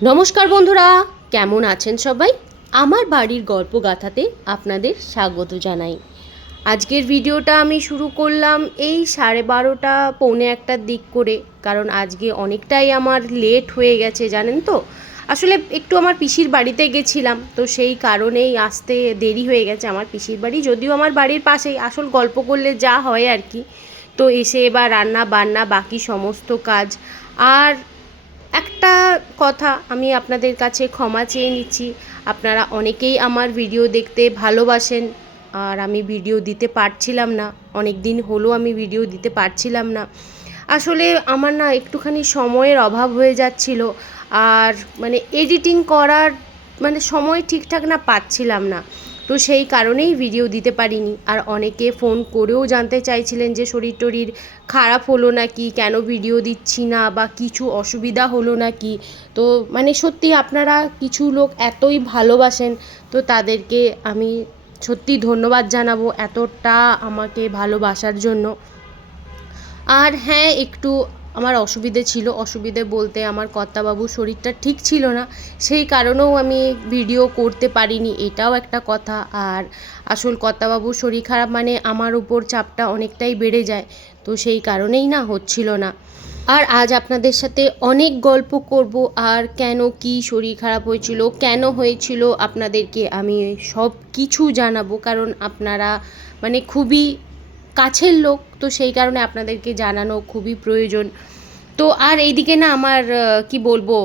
নমস্কার বন্ধুরা, কেমন আছেন সবাই? আমার বাড়ির গল্পগাথাতে আপনাদের স্বাগত জানাই। আজকের ভিডিওটা আমি শুরু করলাম এই 12:30 পৌনে একটার দিক করে, কারণ আজকে অনেকটাই আমার লেট হয়ে গেছে জানেন তো। আসলে একটু আমার পিসির বাড়িতে গেছিলাম, তো সেই কারণেই আসতে দেরি হয়ে গেছে। আমার পিসির বাড়ি যদিও আমার বাড়ির পাশেই, আসল গল্প করলে যা হয় আর কি। তো এসে এবার রান্না বান্না বাকি সমস্ত কাজ। আর একটা কথা আমি আপনাদের কাছে ক্ষমা চেয়ে নিচ্ছি, আপনারা অনেকেই আমার ভিডিও দেখতে ভালোবাসেন, আর আমি ভিডিও দিতে পারছিলাম না। অনেক দিন হলো আমি ভিডিও দিতে পারছিলাম না। আসলে আমার না একটুখানি সময়ের অভাব হয়ে যাচ্ছিল, আর মানে এডিটিং করার মানে সময় ঠিকঠাক না পাচ্ছিলাম না। তো সেই কারণেই ভিডিও দিতে পারিনি। আর অনেকে ফোন করেও জানতে চাইছিলেন যে শরীর টরীর খারাপ হলো নাকি, কেন ভিডিও দিচ্ছি না, বা কিছু অসুবিধা হলো নাকি। তো মানে সত্যি আপনারা কিছু লোক এতই ভালোবাসেন, তো তাদেরকে আমি সত্যি ধন্যবাদ জানাবো এতটা আমাকে ভালোবাসার জন্য। আর হ্যাঁ, একটু আমার অসুবিধে ছিল। অসুবিধে বলতে আমার কর্তাবাবুর শরীরটা ঠিক ছিল না, সেই কারণেও আমি ভিডিও করতে পারিনি, এটাও একটা কথা। আর আসল কর্তাবাবুর শরীর খারাপ মানে আমার উপর চাপটা অনেকটাই বেড়ে যায়, তো সেই কারণেই না হচ্ছিল না। আর আজ আপনাদের সাথে অনেক গল্প করব, আর কেন কি শরীর খারাপ হয়েছিল, কেন হয়েছিল, আপনাদেরকে আমি সব কিছু জানাবো, কারণ আপনারা মানে খুবই কাছের লোক, তো সেই কারণে আপনাদেরকে জানানো খুবই প্রয়োজন। তো আর এইদিকে না আমার কি বলবো,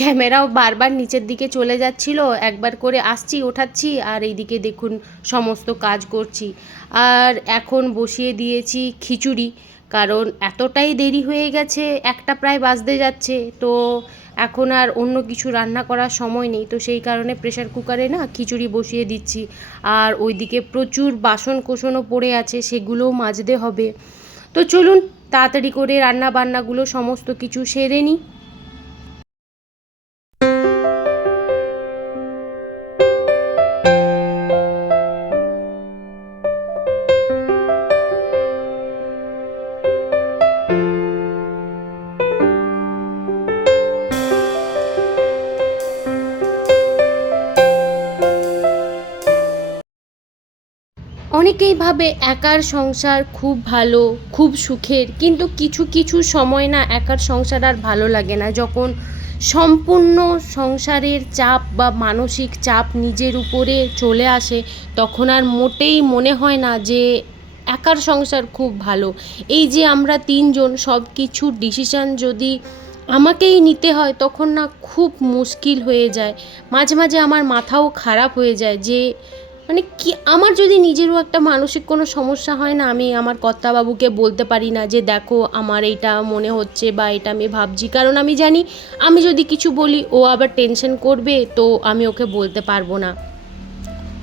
ক্যামেরাও বারবার নিচের দিকে চলে যাচ্ছিল, একবার করে আসছি ওঠাচ্ছি, আর এইদিকে দেখুন সমস্ত কাজ করছি। আর এখন বসিয়ে দিয়েছি খিচুড়ি, কারণ এতটাই দেরি হয়ে গেছে, একটা প্রায় বাজতে যাচ্ছে, তো এখন আর অন্য কিছু রান্না করার সময় নেই, তো সেই কারণে প্রেসার কুকারে না খিচুড়ি বসিয়ে দিচ্ছি। আর ওইদিকে প্রচুর বাসন কোসনও পড়ে আছে, সেগুলোও মাজতে হবে। তো চলুন তাড়াতাড়ি করে রান্না বান্নাগুলো সমস্ত কিছু সেরে নিই। অনেকেই ভাবে একার সংসার খুব ভালো, খুব সুখের, কিন্তু কিছু কিছু সময় না একার সংসার আর ভালো লাগে না, যখন সম্পূর্ণ সংসারের চাপ বা মানসিক চাপ নিজের উপরে চলে আসে, তখন আর মোটেই মনে হয় না যে একার সংসার খুব ভালো। এই যে আমরা তিনজন সব কিছুর ডিসিশান যদি আমাকেই নিতে হয়, তখন না খুব মুশকিল হয়ে যায়। মাঝে মাঝে আমার মাথাও খারাপ হয়ে যায় যে মানে কি, আমার যদি নিজেরও একটা মানসিক কোনো সমস্যা হয় না, আমি আমার কর্তাবাবুকে বলতে পারি না যে দেখো আমার এইটা মনে হচ্ছে বা এটা আমি ভাবছি, কারণ আমি জানি আমি যদি কিছু বলি ও আবার টেনশন করবে, তো আমি ওকে বলতে পারবো না।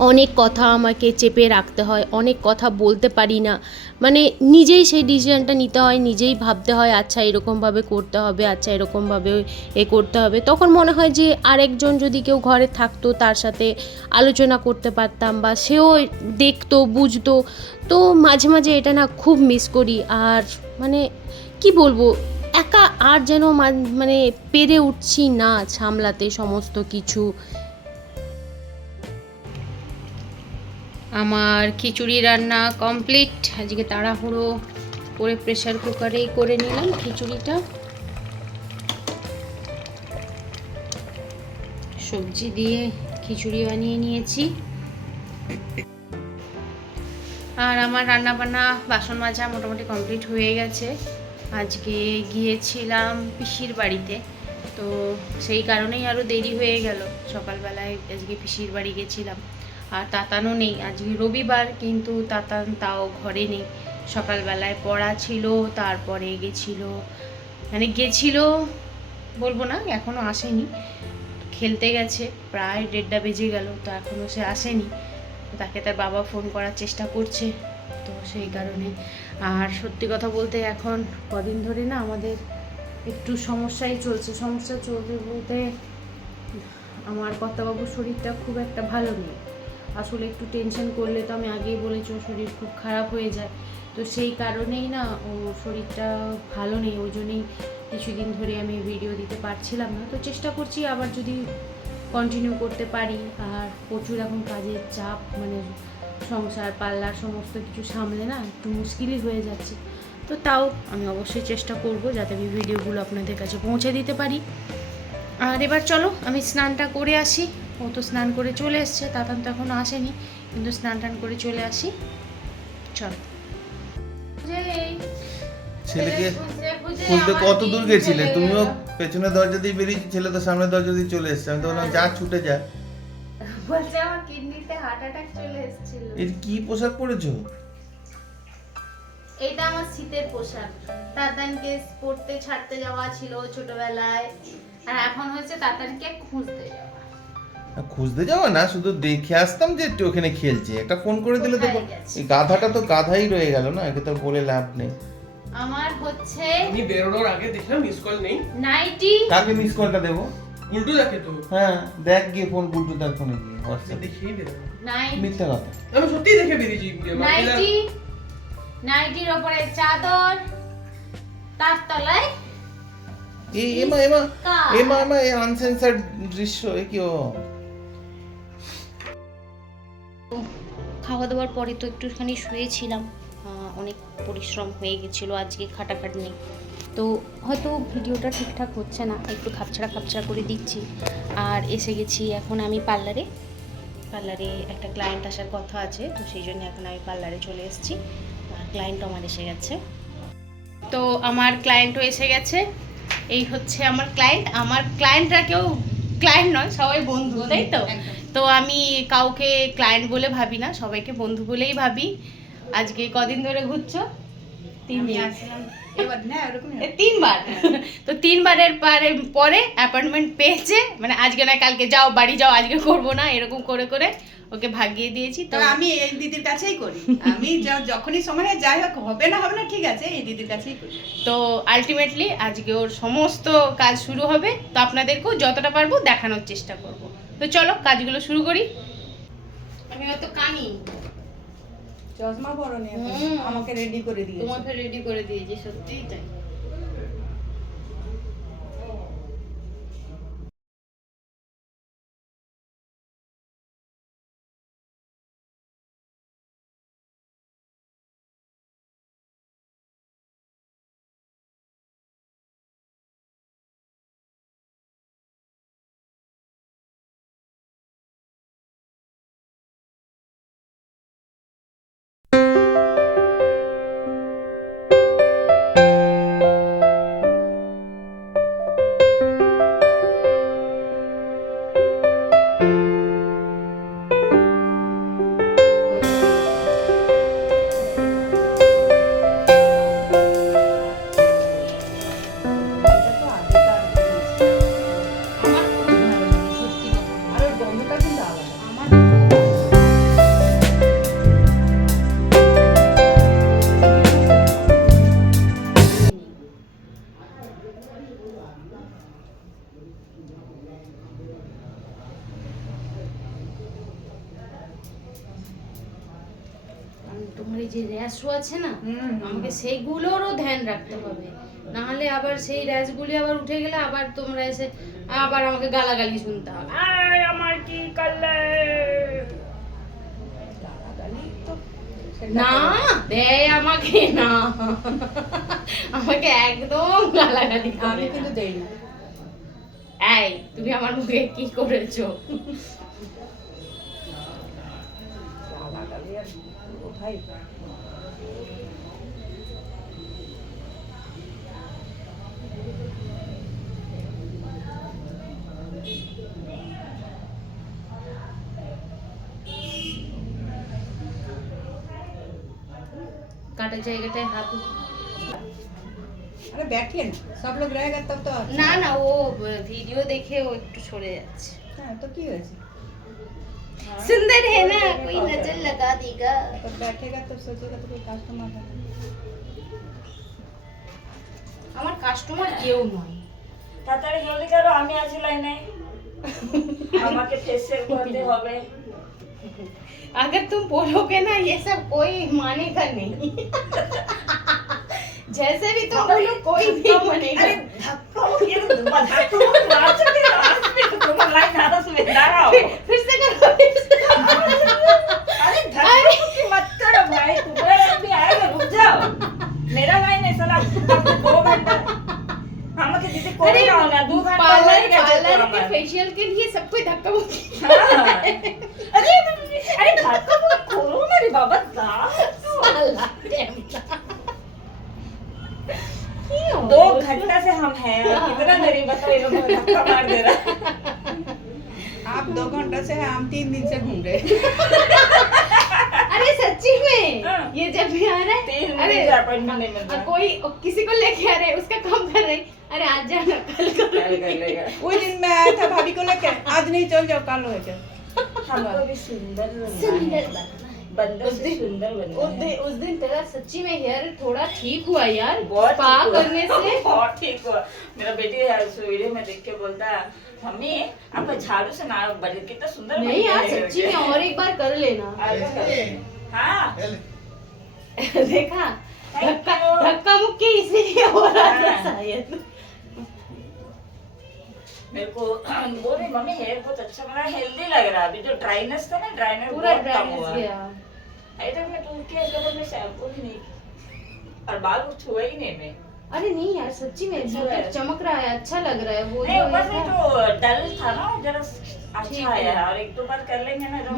অনেক কথা আমাকে চেপে রাখতে হয়, অনেক কথা বলতে পারি না, মানে নিজেই সেই ডিসিশানটা নিতে হয়, নিজেই ভাবতে হয় আচ্ছা এরকমভাবে করতে হবে, আচ্ছা এরকমভাবে এ করতে হবে। তখন মনে হয় যে আরেকজন যদি কেউ ঘরে থাকতো, তার সাথে আলোচনা করতে পারতাম, বা সেও দেখতো বুঝতো। তো মাঝে মাঝে এটা না খুব মিস করি। আর মানে কি বলবো, একা আর যেন মানে পেরে উঠছি না সামলাতে সমস্ত কিছু। আমার খিচুড়ি রান্না কমপ্লিট। আজকে তাড়াহুড়ো করে প্রেসার কুকারেই করে নিলাম খিচুড়িটা। সবজি দিয়ে খিচুড়ি বানিয়ে নিয়েছি। আর আমার রান্না বান্না বাসন মাজা মোটামুটি কমপ্লিট হয়ে গেছে। আজকে গিয়েছিলাম পিসির বাড়িতে, তো সেই কারণেই আরও দেরি হয়ে গেল। সকালবেলায় আজকে পিসির বাড়ি গেছিলাম, আর তাতানও নেই, আজকে রবিবার, কিন্তু তাতান তাও ঘরে নেই। সকালবেলায় পড়া ছিল, তারপরে গেছিল বলবো না, এখনও আসেনি। খেলতে গেছে, প্রায় 1:30 বেজে গেল, তো এখনও সে আসেনি। তাকে তার বাবা ফোন করার চেষ্টা করছে, তো সেই কারণে। আর সত্যি কথা বলতে এখন কদিন ধরে না আমাদের একটু সমস্যাই চলছে। সমস্যা চলতে বলতে আমার কর্তাবাবুর শরীরটা খুব একটা ভালো নেই। আসলে একটু টেনশন করলে তো আমি আগেই বলেছি ওর শরীর খুব খারাপ হয়ে যায়, তো সেই কারণেই না ওর শরীরটা ভালো নেই। ওই জন্যই কিছুদিন ধরে আমি ভিডিও দিতে পারছিলাম না, তো চেষ্টা করছি আবার যদি কন্টিনিউ করতে পারি। আর প্রচুর এখন কাজের চাপ, মানে সংসার পাল্লার সমস্ত কিছু সামলে না একটু মুশকিলই হয়ে যাচ্ছে। তো তাও আমি অবশ্যই চেষ্টা করব যাতে আমি ভিডিওগুলো আপনাদের কাছে পৌঁছে দিতে পারি। আর এবার চলো আমি স্নানটা করে আসি। ও তো স্নান করে চলে এসছে, তাতান তো এখনও আসেনি, কিন্তু স্নান টান করে চলে আসি। চলো। ছেলেকে খুঁজতে কত দূর গেছিলে? তুমিও পেছনের দরজা দিয়ে বেরিয়েছি, ছেলে তো সামনের দরজা দিয়ে চলে এসছে। আমি তো বললাম যা ছুটে যা। বলছে আমার কিডনিতে হার্ট অ্যাটাক চলে এসেছিল। এর কি পোশাক পরেছো? এটা আমার শীতের পোশাক। তাতানকে পড়তে ছাড়তে যাওয়া ছিল ছোটবেলায়, আর এখন হচ্ছে তাতানকে খুঁজতে যাওয়া। খুঁজতে যাওয়া না, শুধু দেখে আসতাম যে একটু ওখানে খেলছে, একটা ফোন করে দিলে তো। কোথায় গেছে? এই গাধাটা তো গাধাই রয়ে গেল না, একে তো বলে লাভ নেই। আমার হচ্ছে আমি বেরোনোর আগে দেখলাম মিস কল নেই। নাইটি। কাকে মিস কলটা দেবো? উল্টো যাকে তো হ্যাঁ দেখ গিয়ে ফোন গুলটু তার ফোনে গিয়ে হোয়াটসঅ্যাপ। দেখিয়ে দিলাম। নাইটি। মিথ্যা কথা। আমি সত্যি দেখে বেরিয়েছি। নাইটি, নাইটির উপরে চাদর, তার তলায় এই এমা এমা কার? এমা এমা এই আনসেন্সার্ড দৃশ্য এ কি? ও খাওয়া দাওয়ার পরে তো একটুখানি শুয়েছিলাম, অনেক পরিশ্রম হয়ে গেছিলো আজকে, খাটাখাটনি। তো হয়তো ভিডিওটা ঠিকঠাক হচ্ছে না, একটু খাপছাড়া করে দিচ্ছি। আর এসে গেছি এখন আমি পার্লারে একটা ক্লায়েন্ট আসার কথা আছে, তো সেই জন্য এখন আমি পার্লারে চলে এসেছি। আর ক্লায়েন্টও আমার এসে গেছে। তো আমার ক্লায়েন্টও এসে গেছে। এই হচ্ছে আমার ক্লায়েন্ট। আমার ক্লায়েন্টরা কেউ ক্লায়েন্ট নয়, সবাই বন্ধু, তাই তো? তো আমি কাউকে ক্লায়েন্ট বলে ভাবি না, সবাইকে বন্ধু বলেই ভাবি। আজকে কদিন ধরে ঘুরছো? 3 দিন। তিনবার। তো 3বারের পরে অ্যাপয়েন্টমেন্ট পেয়েছে, মানে আজকে নয় কালকে যাও বাড়ি যাও, আজকে করবো না, এরকম করে করে ওকে ভাগিয়ে দিয়েছি। তো আমি এই দিদির কাছেই করি। আমি যখনই সময় হয়, যাই হোক হবে না ঠিক আছে, এই দিদির কাছেই করি। তো আলটিমেটলি আজকে ওর সমস্ত কাজ শুরু হবে, তো আপনাদেরকেও যতটা পারবো দেখানোর চেষ্টা করব। তো চলো কাজগুলো শুরু করি। আমি হয়তো কানি চশমা পরো নি, আমাকে রেডি করে দিয়েছে। তোমাকে রেডি করে দিয়েছি, সত্যিই তাই। তোমার এই যে র্যাশও আছে না, আমাকে সেইগুলোরও ধ্যান রাখতে হবে, না হলে আবার সেই র্যাশগুলি আবার উঠে গেলে আবার তোমরা এসে আবার আমাকে গালাগালি শুনতে হবে। আমার কি করলে না দেয় আমাকে, না আমাকে একদম গালাগালি করে। আমি কিন্তু দেই না। এই তুমি আমার মুখে কি করেছো? কোথায় কাটা জায়গাটায় হাত। अरे बैठिए ना, सब लोग रहेगा तब तो अच्छा। না না, ও ভিডিও দেখে ও একটু সরে যাচ্ছে। हाँ तो की হয়েছে? सुंदर है ना, कोई नजर लगा देगा। तो बैठेगा तो सोचेगा तो कोई कस्टमर है। আমার কাস্টমার কেউ নয়। তাড়াতাড়ি জলদি করো, আমি আছি লাইনে। আমাকে ফেসিয়াল করতে হবে। अगर तुम बोलोगे ना ये सब कोई मानेगा नहीं। जैसे भी तुम बोलो कोई भी मानेगा। अरे আমাকে দিদি করে দাও না 2 ঘন্টা হয়ে গেছে তো पार्लर के আমার। फेशियल के लिए सब कोई धक्का मुक्की হ্যাঁ। अरे अरे धक्का मत करो ना रे बाबा दांत साला टेम्पला। 2 घंटा से हम हैं कितना गरीब बताओ ये लोग धक्का मार दे रहा आप 2 घंटा से है, हम 3 दिन से घूम रहे हैं। अरे सच्ची में हाँ। ये जब भी आ रहा है 3 अरे दिन अपॉइंटमेंट नहीं मिल रहा कोई किसी को लेके आ रहे हैं, उसका काम कर रहे हैं। अरे आज जाना कल कल करो कर लेगा उस दिन मैं आया था भाभी को लेके, आज नहीं चल जाओ कल हो जाए। हमको भी सुंदर सुंदर बनना है बनना है। बंदर से सुंदर बनना है उस दिन तेरा सच्ची में हेयर थोड़ा ठीक हुआ यार, बहुत स्पा ठीक हुआ। करने से। बहुत ठीक हुआ मेरा बेटी है उस वीडियो में देख के बोलता है मम्मी आपका झाड़ू से ना बड़े कितना सुंदर बन नहीं गया यार है सच्ची में, करके। और एक बार कर लेना। हाँ देखा Thank धक्का you. धक्का मुक्की इसीलिए हो रहा था हाँ। शायद। मेरे को बोल रही मम्मी हेयर बहुत अच्छा बना हेल्दी लग रहा है अभी जो ड्राइनेस था ना ड्राइनेस पूरा बहुत कम ड्राइनेस हुआ गया। अरे तक मैं टूट के इसके बाद मैं शैम्पू भी नहीं की और बाल कुछ छुआ ही नहीं मैं अरे नहीं यार सच्ची में अच्छा मतलब है। चमक रहा है, अच्छा लग रहा है वो नहीं जो ऊपर से है। जो डल था ना जरा ठीक अच्छा है। आया है और 1-2 बार कर लेंगे ना तो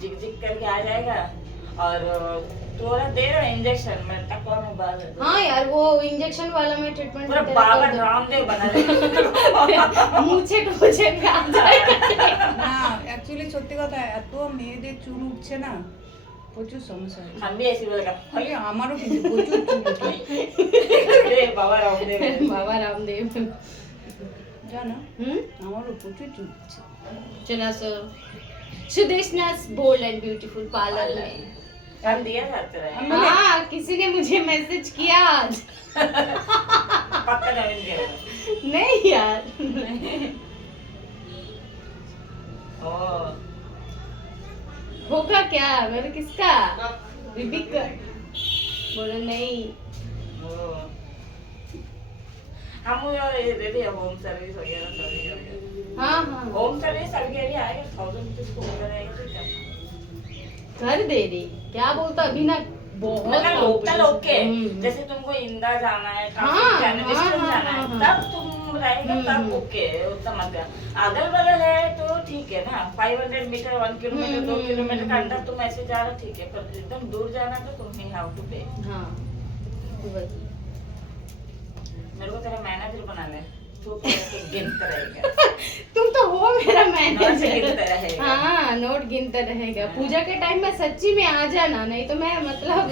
जिग जिग करके आ जाएगा और थोड़ा देर इंजेक्शन में टकवा में बाल हाँ यार वो इंजेक्शन वाला में ट्रीटमेंट पूरा बाबा रामदेव बना दे মুছে টুছে কাজ না অ্যাকচুয়ালি সত্যি কথা এত মেয়েদের চুল উঠছে না, প্রচুর সমস্যা হচ্ছে। हम भी ऐसी बोलेगा খালি আমারও কিন্তু প্রচুর চুল উঠে, अरे बाबा रामदेव है। বাবা রামদেব। জানো হুম আমারও প্রচুর চুল উঠছে। चला सो सुदेशना's बोल्ड एंड ब्यूटीफुल पार्लर में। हम दिया जाते रहे हाँ किसी ने मुझे मैसेज किया आज। पक्का नवीन दिया नहीं यार ओ होगा क्या, मैंने किसका बीबी का बोला नहीं। ओ हम ये दे दिया होम सर्विस वगैरह सभी करके हाँ हाँ होम सर्विस अभी के लिए आएगा 1000 रुपीस को होकर आएगा तो क्या कर दे रही क्या बोलता अभी ना बहुत मतलब लोकल ओके हम्म। जैसे तुमको इंदा जाना है हाँ, ट्रैफिक जाना है हाँ, डिस्टेंस हाँ, जाना है हाँ, तब तुम रहेगा तब हम्म। ओके उतना मत अगल बगल है तो ठीक है ना 500 मीटर 1 किलोमीटर 2 किलोमीटर का अंदर तुम ऐसे जा रहे ठीक है पर एकदम दूर जाना तो तुम ही हाउ टू पे हाँ वही। मेरे को तेरा मैनेजर बना ले तू करके गिनता रहेगा तुम तो हो मेरा नोट गिनता मैनेजर। रहेगा हाँ नोट गिनता रहेगा। पूजा के टाइम में सच्ची में आ जाना, नहीं तो मैं मतलब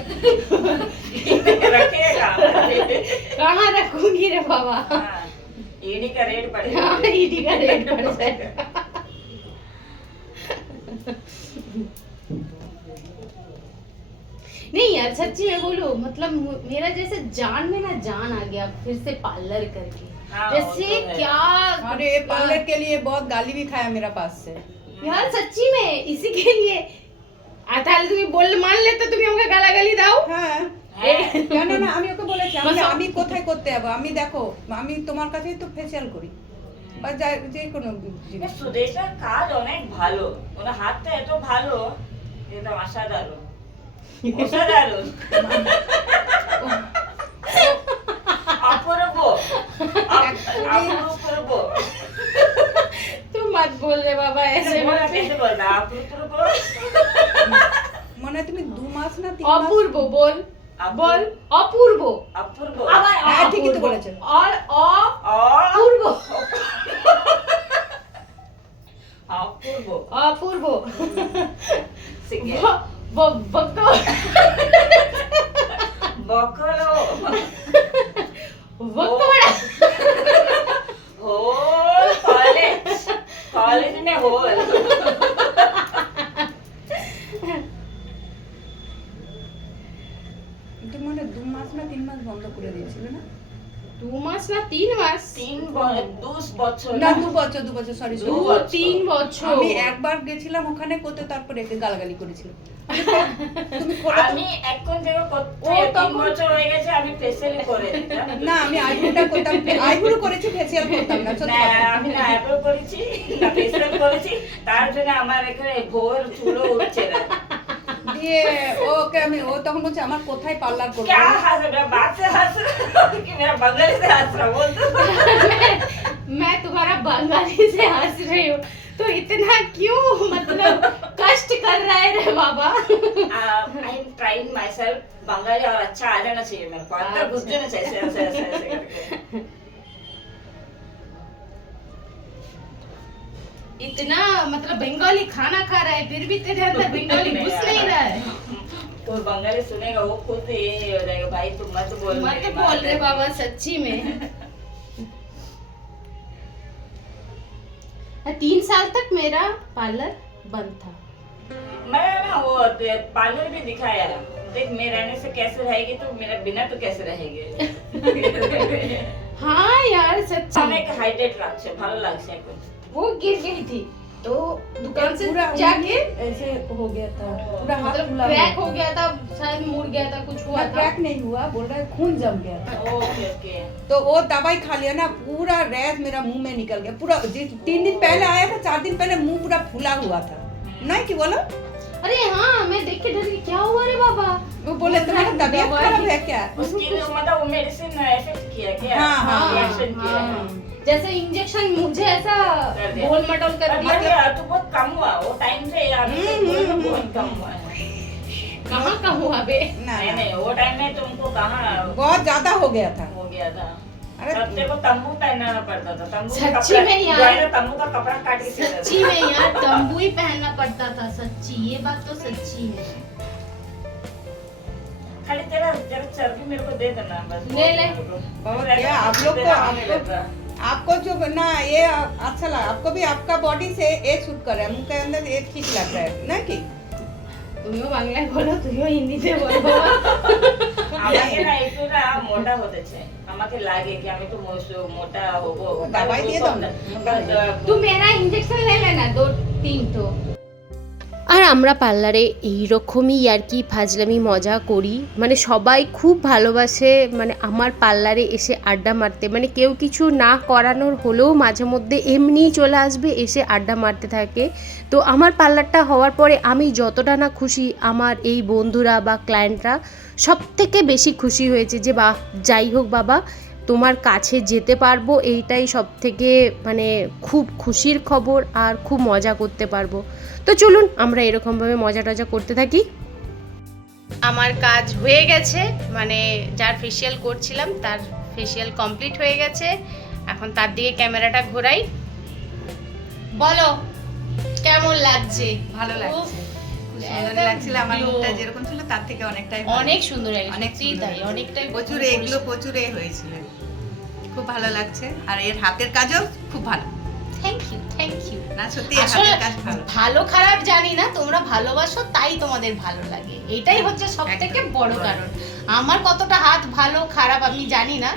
रखेगा कहाँ रखूंगी रे बाबा। हाँ ईडी का रेट पड़ेगा हाँ ईडी का रेट पड़ जाएगा। नहीं यार सच्ची में बोलूं मतलब मेरा जैसे जान में ना जान आ गया फिर से पार्लर करके। हाँ, वो जैसे तो है। क्या अरे पार्लर के लिए बहुत गाली भी खाया मेरा पास से। यार सच्ची में इसी के लिए তাহলে তুমি বললে মানলে তো তুমি আমাকে গালাগালি দাও। হ্যাঁ হ্যাঁ। কেন না আমি ওকে বলেছি আমি মাসা- আমি কোথায় করতে যাবো, আমি দেখো আমি তোমার কাছেই তো ফেসিয়াল করি বা যে কোনো জিনিস। সুদেশের কাজ অনেক ভালো ওনার হাতটা এত ভালো একদম অসাধারণ অসাধারণ অপূর্ব অপূর্ব तुम मत बोल रे बाबा ऐसे बोला मत। कैसे बोलता अपूर्व মনে হয় তুমি 2 মাস না 3 মাস। অপূর্ব বল অপূর্ব। বল অপূর্ব অপূর্ব আবার হ্যাঁ, ঠিকই তো অপূর্ব। বলেছো। আর অপূর্ব অপূর্ব অপূর্ব অপূর্ব শিখে বকো বকলো বকোড়া होल कॉलेज में होल তুমি মনে হয় 2 মাস না 3 মাস বন্ধ করে দিয়েছিলে না? 2 মাস না 3 মাস 2 বছর না 2 বছর সরি 2-3 বছর আমি একবার গেছিলাম ওখানে করতে, তারপরে একে গালাগালি করেছিল। তুমি খোলো তো। আমি এখন থেকে ও 3 তখন- বছর হয়ে গেছে আমি ফেসিয়াল করে দিতাম না আমি আইব্রোটা করতাম, আইব্রো করেছি ফেসিয়াল করতাম না সত্যি না কথা। আমি না আইব্রো করেছি না ফেসিয়াল করেছি তার জন্য আমার এখানে ভোর চুলও উঠছে না ये ओके আমি ও তখন বলছে আমার কোথায় পার্লার করব क्या हंस रहा है? बात से हंस रहा हो कि मेरा बंगाली से हंस रहा बोल तो मैं तुम्हारा बंगाली से हंस रही हूँ तो इतना क्यों मतलब कष्ट कर रहा है रे बाबा I am trying myself Bengali और अच्छा आ जाना चाहिए मेरे को अंदर घुस जाना चाहिए ऐसे ऐसे ऐसे करके इतना मतलब बंगाली खाना खा रहा है फिर भी तेरे अंदर बंगाली घुस नहीं रहा है तो बंगाली सुनेगा वो खुद ये हो जाएगा भाई तुम मत बोल मत मेरी बोल बात रहे है। बाबा सच्ची में 3 साल तक मेरा पार्लर बंद था मैं ना वो पार्लर भी दिखाया है देख मैं रहने से कैसे रहेगी तो मेरा बिना तो कैसे रहेगी हाँ यार सच्ची অনেক হাইটেড লাগছে ভালো লাগছে এখন वो गिर गई थी तो दुकान से पूरा जाके ऐसे हो गया था पूरा हाथ मतलब फुला क्रैक हो गया था शायद मुड़ गया था कुछ हुआ था क्रैक नहीं हुआ बोल रहा है खून जम गया था ओके ओके तो वो दवाई खा लिया ना पूरा रैश मेरा मुंह में निकल गया पूरा 3 दिन पहले आया था 4 दिन पहले मुंह पूरा फूला हुआ था नहीं कि बोलो अरे हाँ मैं देख के डर गई क्या हुआ रे बाबा वो बोले तुम्हारा तबीयत दवाई- खराब है क्या उसकी मतलब वो मेडिसिन इफेक्ट किया क्या हाँ, हाँ, रिएक्शन किया हाँ। जैसे इंजेक्शन मुझे ऐसा कर दिया। गोल मटोल कर दिया मतलब तो बहुत कम हुआ वो टाइम से अभी तक बहुत कम हुआ है कहाँ का हुआ बे नहीं नहीं वो टाइम में तुमको कहाँ बहुत ज्यादा हो गया था हो गया था अरे सबसे को तंबू पहनाना पड़ता था तंबू का सच्ची कपड़ा में यार। जो है ना, तंबू का कपड़ा काट के सीना सच्ची में यार तंबू ही पहनना पड़ता था सच्ची ये बात तो सच्ची है खाली तेरा तेरा चर्बी मेरे को दे देना बस ले ले। बहुत क्या आप लोग को आपको जो ना ये अच्छा लगा आपको भी आपका बॉडी से एक सूट कर रहा है मुंह के अंदर एक ठीक लग रहा है ना कि তুমিও বাংলায় বলো তুমিও হিন্দিতে বলো বাবা আমাকে না একটু না মোটা হতে চাই আমাকে লাগে কি আমি তো মোটা হবো दवाई दिए दो ना। तू मेरा इंजेक्शन ले लेना 2-3 तो আর আমরা পার্লারে এইরকমই আর কি ফাজলামি মজা করি মানে সবাই খুব ভালোবাসে মানে আমার পার্লারে এসে আড্ডা মারতে মানে কেউ কিছু না করানোর হলেও মাঝে মধ্যে এমনিই চলে আসবে এসে আড্ডা মারতে থাকে তো আমার পার্লারটা হওয়ার পরে আমি যতটা না খুশি আমার এই বন্ধুরা বা ক্লায়েন্টরা সব থেকে বেশি খুশি হয়েছে যে বাহ যাই হোক বাবা তোমার কাছে যেতে পারবো এইটাই সব থেকে মানে খুব খুশির খবর আর খুব মজা করতে পারবো তো চলুন আমরা এরকমভাবে মজা টজা করতে থাকি আমার কাজ হয়ে গেছে মানে যার ফেসিয়াল করছিলাম তার ফেসিয়াল কমপ্লিট হয়ে গেছে এখন তার দিকে ক্যামেরাটা ঘোরাই বলো কেমন লাগছে ভালো লাগছে খুব সুন্দর লাগছিল আমার মুখটা যেরকম ছিল তার থেকে অনেকটাই ভালো। অনেক সুন্দর লাগে অনেক সত্যিই সুন্দর তাই লাগছে। অনেকটাই প্রচুর এগুলো প্রচুর হয়েছিল খুব ভালো লাগছে আর এর হাতের কাজও খুব ভালো থ্যাংক ইউ না সত্যি এর আসলে হাতের কাজ ভালো ভালো খারাপ জানি না তোমরা ভালোবাসো তাই তোমাদের ভালো লাগে এটাই হচ্ছে সব থেকে একদম, বড় বড়। কারণ আমার কতটা হাত ভালো খারাপ আমি জানি না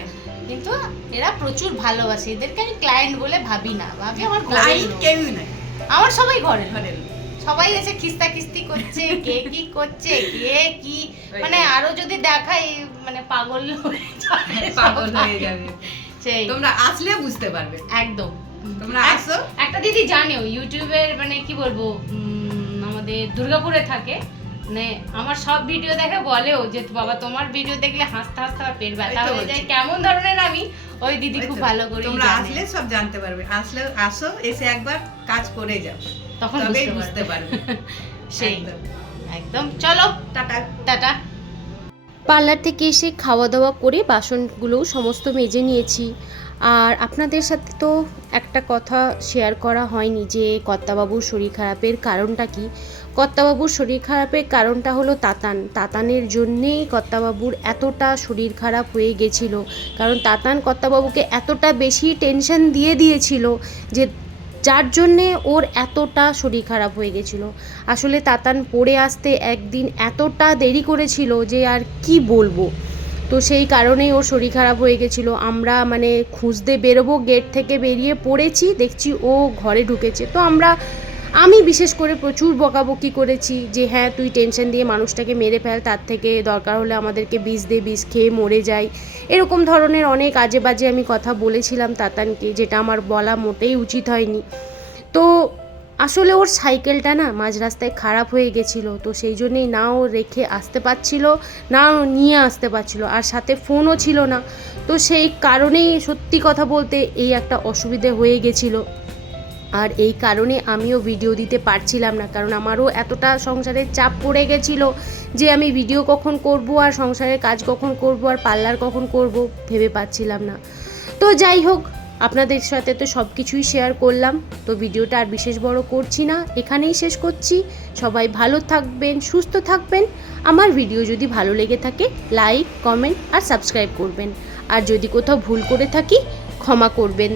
কিন্তু এরা প্রচুর ভালোবাসে এদেরকে আমি ক্লায়েন্ট বলে ভাবি না ভাবি আমার ঘরের লাইট লোক। কেউই নাই আমার সবাই ঘরের লোক। ঘরের লোক। সবাই এসে খিস্তা খিস্তি করছে কে কি করছে কে কি মানে আরো যদি দেখাই মানে পাগল হয়ে যাবে পাগল সবাই। হয়ে যাবে সেই তোমরা আসলে বুঝতে পারবে একদম তোমরা আসো একটা দিদি জানেও ইউটিউবের মানে কি বলবো আমাদের দুর্গাপুরে থাকে মানে আমার সব ভিডিও দেখে বলেও যে বাবা তোমার ভিডিও দেখলে হাসতে হাসতে আমার পেট ব্যথা ওই তো হয়ে বলছি। যায় কেমন ধরনের আমি ওই দিদি ওই খুব তো, ভালো করে তোমরা আসলে সব জানতে পারবে আসলে আসো এসে একবার কাজ করে যাও তখন তবেই বুঝতে বুঝতে পারবে পারবে সেই একদম। একদম চলো টাটা টাটা পার্লার থেকে এসে খাওয়া দাওয়া করে বাসনগুলোও সমস্ত মেজে নিয়েছি আর আপনাদের সাথে তো একটা কথা শেয়ার করা হয়নি যে কর্তাবাবুর শরীর খারাপের কারণটা কি কর্তাবাবুর শরীর খারাপের কারণটা হলো তাতানের জন্যেই কর্তাবাবুর এতটা শরীর খারাপ হয়ে গেছিল কারণ তাতান কর্তাবাবুকে এতটা বেশি টেনশন দিয়ে দিয়েছিল যে যার জন্যে ওর এতটা শরীর খারাপ হয়ে গেছিলো আসলে তাতান পড়ে আসতে একদিন এতটা দেরি করেছিল যে আর কি বলবো তো সেই কারণেই ওর শরীর খারাপ হয়ে গেছিলো আমরা মানে খুঁজতে বেরোবো গেট থেকে বেরিয়ে পড়েছি দেখছি ও ঘরে ঢুকেছে তো আমি বিশেষ করে প্রচুর বকাবকি করেছি যে হ্যাঁ তুই টেনশন দিয়ে মানুষটাকে মেরে ফেল তার থেকে দরকার হলে আমাদেরকে বিষ দে বিষ খেয়ে মরে যায় এরকম ধরনের অনেক আজে বাজে আমি কথা বলেছিলাম তাতানকে যেটা আমার বলা মোটেই উচিত হয়নি তো আসলে ওর সাইকেলটা না মাঝ রাস্তায় খারাপ হয়ে গেছিলো, তো সেই জন্যেই না ও রেখে আসতে পারছিল না ও নিয়ে আসতে পারছিল, আর সাথে ফোনও ছিল না। তো সেই কারণেই সত্যি কথা বলতে এই একটা অসুবিধে হয়ে গেছিলো। আর এই কারণে আমিও ভিডিও দিতে পারছিলাম না, কারণ আমারও এতটা সংসারের চাপ পড়ে গেছিলো যে আমি ভিডিও কখন করব আর সংসারের কাজ কখন করব আর পার্লার কখন করব ভেবে পাচ্ছিলাম না। তো যাই হোক, আপনাদের সাথে তো সব কিছুই শেয়ার করলাম, তো ভিডিওটা আর বিশেষ বড় করছি না, এখানেই শেষ করছি। সবাই ভালো থাকবেন, সুস্থ থাকবেন। আমার ভিডিও যদি ভালো লেগে থাকে লাইক, কমেন্ট আর সাবস্ক্রাইব করবেন। আর যদি কোথাও ভুল করে থাকি ক্ষমা করবেন।